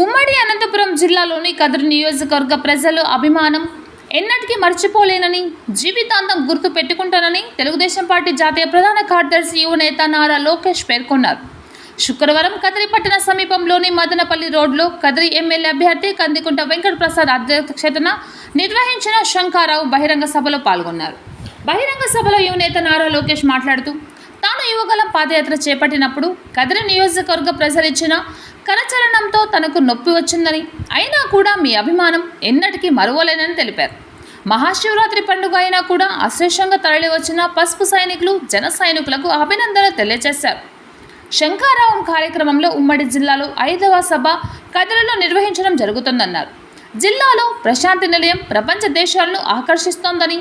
ఉమ్మడి అనంతపురం జిల్లాలోని కదిరి నియోజకవర్గ ప్రజలు అభిమానం ఎన్నటికీ మర్చిపోలేనని జీవితాంతం గుర్తు పెట్టుకుంటానని తెలుగుదేశం పార్టీ జాతీయ ప్రధాన కార్యదర్శి యువ నేత నారా లోకేష్ పేర్కొన్నారు. శుక్రవారం కదిరి పట్టణ సమీపంలోని మదనపల్లి రోడ్లో కదిరి ఎమ్మెల్యే అభ్యర్థి కందికుంట వెంకట ప్రసాద్ అధ్యక్షతన నిర్వహించిన శంకారావు బహిరంగ సభలో పాల్గొన్నారు. బహిరంగ సభలో యువ నేత నారా లోకేష్ మాట్లాడుతూ తాను యువగలం పాదయాత్ర చేపట్టినప్పుడు కదిరి నియోజకవర్గ ప్రజలిచ్చిన కరచలనంతో తనకు నొప్పి వచ్చిందని అయినా కూడా మీ అభిమానం ఎన్నటికీ మరువలేనని తెలిపారు. మహాశివరాత్రి పండుగ అయినా కూడా అశేషంగా తరలి వచ్చిన పసుపు సైనికులు జన సైనికులకు అభినందనలు తెలియజేశారు. శంకారావం కార్యక్రమంలో ఉమ్మడి జిల్లాలో ఐదవ సభ కదిరిలో నిర్వహించడం జరుగుతుందన్నారు. జిల్లాలో ప్రశాంతి నిలయం ప్రపంచ దేశాలను ఆకర్షిస్తోందని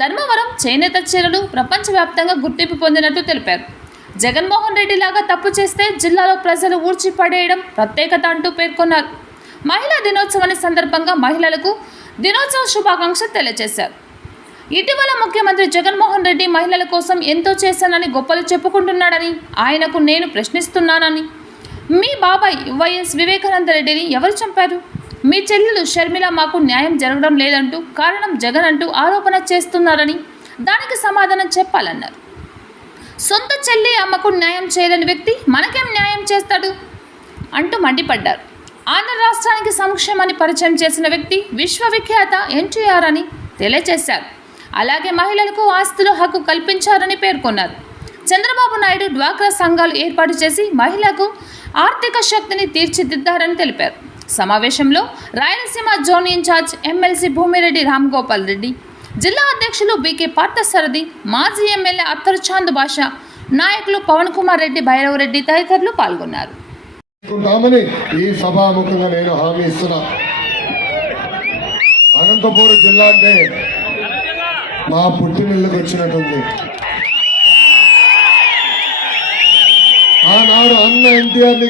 ధర్మవరం చేనేత చీరలు ప్రపంచవ్యాప్తంగా గుర్తింపు పొందినట్లు తెలిపారు. జగన్మోహన్ రెడ్డి లాగా తప్పు చేస్తే జిల్లాలో ప్రజలు ఊడ్చిపడేయడం ప్రత్యేకత అంటూ పేర్కొన్నారు. మహిళా దినోత్సవాన్ని సందర్భంగా మహిళలకు దినోత్సవ శుభాకాంక్షలు తెలియజేశారు. ఇటీవల ముఖ్యమంత్రి జగన్మోహన్ రెడ్డి మహిళల కోసం ఎంతో చేశానని గొప్పలు చెప్పుకుంటున్నాడని ఆయనకు నేను ప్రశ్నిస్తున్నానని. మీ బాబాయ్ వైఎస్ వివేకానంద రెడ్డిని ఎవరు చంపారు? మీ చెల్లెలు షర్మిల మాకు న్యాయం జరగడం లేదంటూ కారణం జగన్ అంటూ ఆరోపణ చేస్తున్నారని దానికి సమాధానం చెప్పాలన్నారు. సొంత చెల్లి అమ్మకు న్యాయం చేయలేని వ్యక్తి మనకేం న్యాయం చేస్తాడు? అంటూ మండిపడ్డారు. ఆంధ్ర రాష్ట్రానికి సంక్షేమాన్ని పరిచయం చేసిన వ్యక్తి విశ్వవిఖ్యాత ఎన్టీఆర్ అని తెలియజేశారు. అలాగే మహిళలకు ఆస్తుల హక్కు కల్పించారని పేర్కొన్నారు. చంద్రబాబు నాయుడు డ్వాక్రా సంఘాలు ఏర్పాటు చేసి మహిళకు ఆర్థిక శక్తిని తీర్చిదిద్దారని తెలిపారు. సమావేశంలో Rayalaseema zone in charge MLC Bhumireddy Ram Gopal Reddy జిల్లా అధ్యక్షులు బీకే పార్థసారథి మాజీ ఎమ్మెల్యే అత్తరు చాంద్ భాష నాయకులు పవన్ కుమార్ రెడ్డి భైరవరెడ్డి తదితరులు పాల్గొన్నారు. ఈ సభాముఖంగా నేను హామీ ఇస్తున్నా. అనంతపురం జిల్లా అంటే మా పుట్టినిల్లుకి వచ్చినట్టుంది. ఆనాడు అన్న ఎన్టీఆర్ని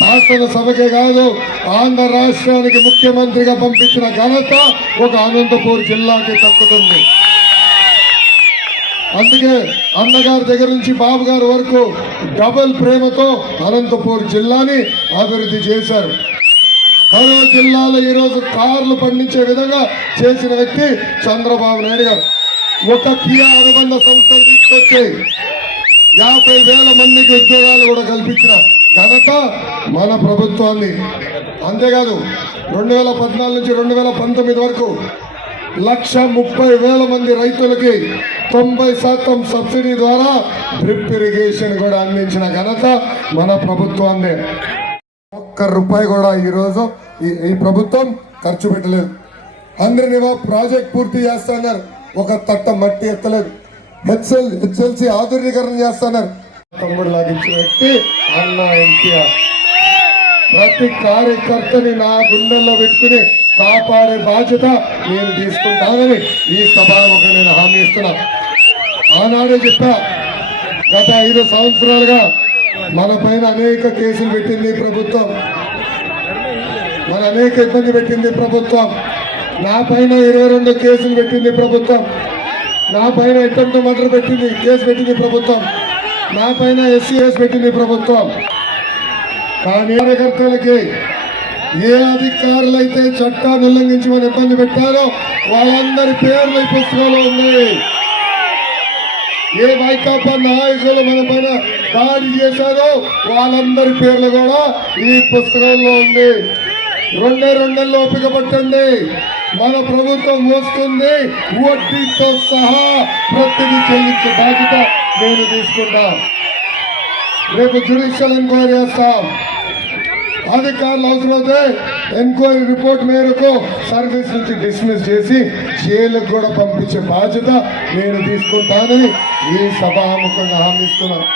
గెలిపించి శాసనసభకే కాదు ఆంధ్ర రాష్ట్రానికి ముఖ్యమంత్రిగా పంపించిన ఘనత ఒక అనంతపూర్ జిల్లాకి తక్కుతుంది అందుకే అన్నగారి దగ్గర నుంచి బాబు గారి వరకు డబుల్ ప్రేమతో అనంతపూర్ జిల్లాని అభివృద్ధి చేశారు. కరో జిల్లాలో ఈరోజు కార్లు పండించే విధంగా చేసిన వ్యక్తి చంద్రబాబు నాయుడు గారు. ఒక కియా అనుబంధ సంస్థలు తీసుకొచ్చి యాభై వేల మందికి ఉద్యోగాలు కూడా కల్పించినారు ఘనత మన ప్రభుత్వాన్ని. అంతేకాదు రెండు వేల పద్నాలుగు నుంచి రెండు వేల పంతొమ్మిది వరకు లక్ష ముప్పై వేల మంది రైతులకి తొంభై శాతం సబ్సిడీ ద్వారా డ్రిప్ ఇరిగేషన్ కూడా అందించిన ఘనత మన ప్రభుత్వాన్ని. ఒక్క రూపాయి కూడా ఈరోజు ఈ ఈ ప్రభుత్వం ఖర్చు పెట్టలేదు. అందరినివా ప్రాజెక్ట్ పూర్తి చేస్తున్నారు ఒక తట్ట మట్టి ఎత్తలేదు. హెచ్ఎల్ హెచ్ఎల్సి ఆధునీకరణ చేస్తున్నారు తమ్ముడు లాగా వ్యక్తి అన్న ఎన్టీఆర్. ప్రతి కార్యకర్తని నా గుండెల్లో పెట్టుకుని కాపాడే బాధ్యత నేను తీసుకుంటానని ఈ సభాముఖ నేను హామీ ఇస్తున్నా. ఆనాడే చెప్పా గత ఐదు సంవత్సరాలుగా మన పైన అనేక కేసులు పెట్టింది ప్రభుత్వం. మన అనేక ఇబ్బంది పెట్టింది ప్రభుత్వం. నా పైన ఇరవై రెండు కేసులు పెట్టింది ప్రభుత్వం. నా పైన అటెంప్ట్ మటర్ పెట్టింది కేసు పెట్టింది ప్రభుత్వం. నా పైన ఎస్సీఎస్ పెట్టింది ప్రభుత్వం. కానీ కార్యకర్తలకి ఏ అధికారులు అయితే చట్టాన్ని ఉల్లంఘించమని ఇబ్బంది పెట్టారో వాళ్ళందరి పేర్లు ఈ పుస్తకంలో ఉన్నాయి. ఏ వైకాపా నాయకులు మన పైన దాడి చేశారో వాళ్ళందరి పేర్లు కూడా ఈ పుస్తకంలో ఉంది. రెండే రెండేళ్ళు ఓపిక పట్టండి. మన ప్రభుత్వం వస్తుంది వడ్డీతో సహా ప్రతిదీ చెల్లించే బాధ్యత నేను తీసుకుంటా. రేపు జ్యుడిషియల్ ఎంక్వైరీ చేస్తాం. అధికారులు అవసరమైతే ఎంక్వైరీ రిపోర్ట్ మేరకు సర్వీస్ నుంచి డిస్మిస్ చేసి జైలుకు కూడా పంపించే బాధ్యత నేను తీసుకుంటానని ఈ సభాముఖంగా హామీ ఇస్తున్నాను.